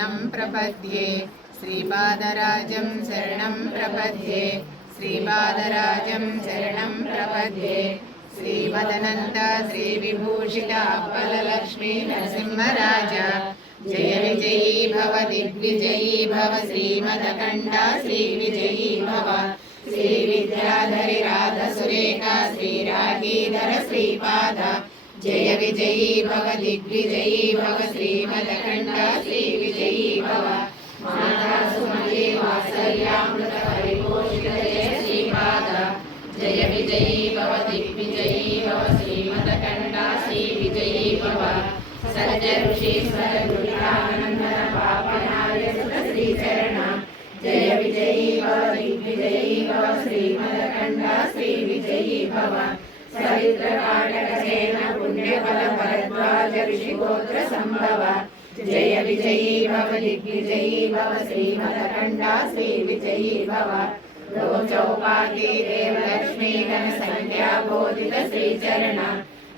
शरणं प्रपद्ये श्रीपादराजं शरणं प्रपद्ये श्रीपादराजं शरणं प्रपद्ये श्रीमदनन्त श्रीविभूषित फललक्ष्मी नरसिंहराजा जय विजयी भव दिग्विजयी भव श्रीमदकण्ठा श्रीविजयी भव श्रीविद्याधरि राधसुरेखा श्रीरागीधर श्रीपाद जय विजयी भव दिग्विजयी भव श्रीमदकण्ठा श्रीविजयी भव माता सुमति वात्सल्यामृत परिपोषित जय श्रीपाद जय विजयी भव दिग्विजयी भव श्रीमदकण्ठा श्रीविजयी भव सज्ज ऋषीश्वर गुरुरानन्दन पापनार्य सुत श्रीचरण जय विजयी भव दिग्विजयी भव श्रीमदकण्ठा श्रीविजयी भव सवित्रकाटकसेन पुण्यफल भरद्वाज ऋषिगोत्र संभव जय विजयी भव दिग्विजयी भव श्रीमदकण्ठा श्रीविजयी भव लोचौपाती देवलक्ष्मी घन संज्ञा बोधित श्रीचरण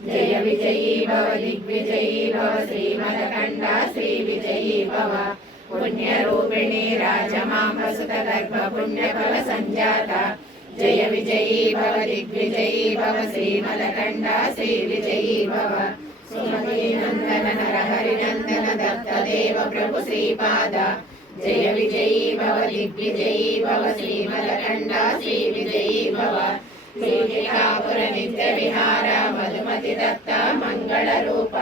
जय विजयी भव दिग्विजयी भव श्रीमदकण्ठा श्रीविजयी भव पुण्यरूपिणी राजमाम्बसुत गर्भ पुण्यफल संजाता जय विजयी भव दिग्विजयी भव श्रीमदकण्ठा श्रीविजयी भव सुमती नंदन नरहरिनंदन दत्तदेव प्रभु श्रीपाद जय विजयी भव दिग्विजयी भव श्रीमदकण्ठा श्रीविजयी भव श्रीकापुर नित्य विहार मधुमति दत्ता मंगल रूप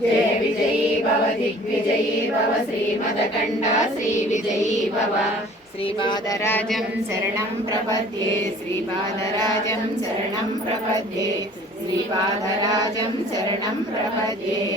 जय विजयी भव दिग्विजयी भव श्रीमदकण्ठा श्रीविजयी भव श्रीपादराजं शरणं प्रपद्ये श्रीपादराजं शरणं प्रपद्ये श्रीपादराजं शरणं प्रपद्ये।